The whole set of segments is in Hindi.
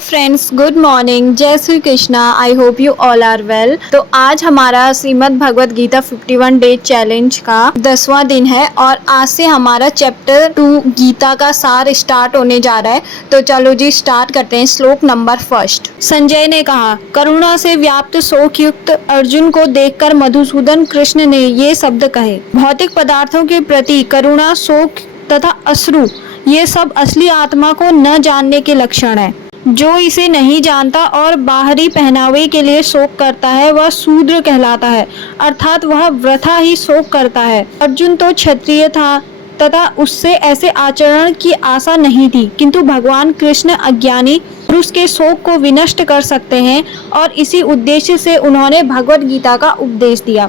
Friends, good morning. जय Shri Krishna. I hope you all are well. तो आज हमारा श्रीमद् भगवद गीता 51 डे चैलेंज का 10वां दिन है और आज से हमारा चैप्टर 2 गीता का सार स्टार्ट होने जा रहा है। तो चलो जी स्टार्ट करते हैं। श्लोक नंबर 1। संजय ने कहा, करुणा से व्याप्त शोक युक्त अर्जुन को देखकर मधुसूदन कृष्ण ने ये शब्द कहे। भौतिक पदार्थों के प्रति करुणा, शोक तथा अश्रु ये सब असली आत्मा को न जानने के लक्षण है। जो इसे नहीं जानता और बाहरी पहनावे के लिए शोक करता है वह शूद्र कहलाता है, अर्थात वह वृथा ही शोक करता है। अर्जुन तो क्षत्रिय था तथा उससे ऐसे आचरण की आशा नहीं थी, किंतु भगवान कृष्ण अज्ञानी पुरुष के शोक को विनष्ट कर सकते हैं और इसी उद्देश्य से उन्होंने भगवद गीता का उपदेश दिया।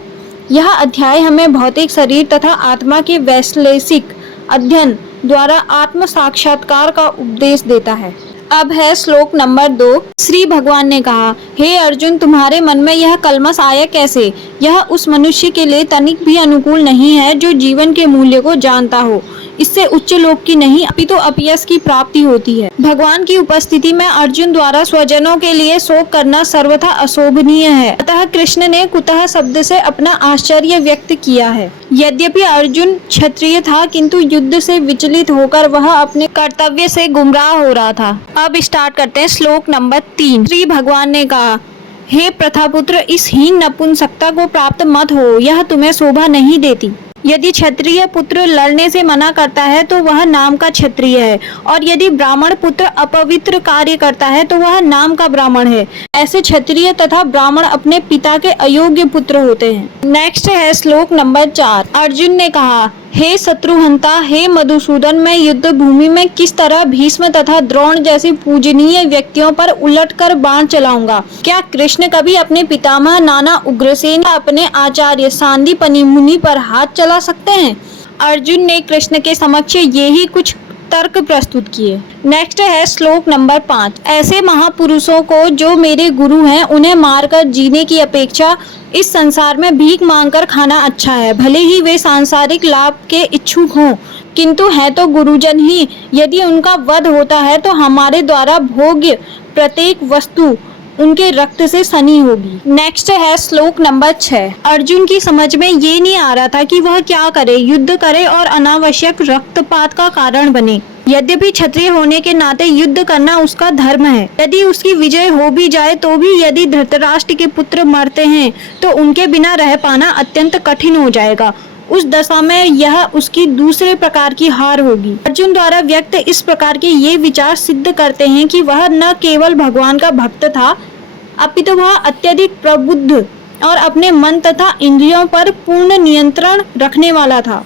यह अध्याय हमें भौतिक शरीर तथा आत्मा के वैश्लेषिक अध्ययन द्वारा आत्म साक्षात्कार का उपदेश देता है। अब है श्लोक नंबर 2। श्री भगवान ने कहा, हे अर्जुन, तुम्हारे मन में यह कलमश आया कैसे? यह उस मनुष्य के लिए तनिक भी अनुकूल नहीं है जो जीवन के मूल्य को जानता हो। इससे उच्च लोक की नहीं अपितु अपयश की प्राप्ति होती है। भगवान की उपस्थिति में अर्जुन द्वारा स्वजनों के लिए शोक करना सर्वथा अशोभनीय है। अतः कृष्ण ने कुतः शब्द से अपना आश्चर्य व्यक्त किया है। यद्यपि अर्जुन क्षत्रिय था, किंतु युद्ध से विचलित होकर वह अपने कर्तव्य से गुमराह हो रहा था। अब स्टार्ट करते हैं श्लोक नंबर 3। श्री भगवान ने कहा, हे प्रथापुत्र, इस हीन नपुंसकता को प्राप्त मत हो, यह तुम्हें शोभा नहीं देती। यदि क्षत्रिय पुत्र लड़ने से मना करता है तो वह नाम का क्षत्रिय है, और यदि ब्राह्मण पुत्र अपवित्र कार्य करता है तो वह नाम का ब्राह्मण है। ऐसे क्षत्रिय तथा ब्राह्मण अपने पिता के अयोग्य पुत्र होते हैं। नेक्स्ट है श्लोक नंबर 4। अर्जुन ने कहा, हे शत्रुहंता, हे मधुसूदन, मैं युद्ध भूमि में किस तरह भीष्म तथा द्रोण जैसे पूजनीय व्यक्तियों पर उलटकर बाण चलाऊंगा? क्या कृष्ण कभी अपने पितामह नाना उग्रसेन या अपने आचार्य सांदीपनि मुनि पर हाथ चला सकते हैं? अर्जुन ने कृष्ण के समक्ष ये ही कुछ तर्क प्रस्तुत किए। नेक्स्ट है श्लोक नंबर 5। ऐसे महापुरुषों को जो मेरे गुरु हैं उन्हें मारकर जीने की अपेक्षा इस संसार में भीख मांगकर खाना अच्छा है। भले ही वे सांसारिक लाभ के इच्छुक हों, किंतु है तो गुरुजन ही। यदि उनका वध होता है तो हमारे द्वारा भोग्य प्रत्येक वस्तु उनके रक्त से सनी होगी। नेक्स्ट है श्लोक नंबर 6। अर्जुन की समझ में ये नहीं आ रहा था कि वह क्या करे, युद्ध करे और अनावश्यक रक्तपात का कारण बने। यद्यपि क्षत्रिय होने के नाते युद्ध करना उसका धर्म है। यदि उसकी विजय हो भी जाए तो भी यदि धृतराष्ट्र के पुत्र मरते हैं तो उनके बिना रह पाना अत्यंत कठिन हो जाएगा। उस दशा में यह उसकी दूसरे प्रकार की हार होगी। अर्जुन द्वारा व्यक्त इस प्रकार के ये विचार सिद्ध करते हैं कि वह न केवल भगवान का भक्त था, अपितु वह अत्यधिक प्रबुद्ध और अपने मन तथा इंद्रियों पर पूर्ण नियंत्रण रखने वाला था।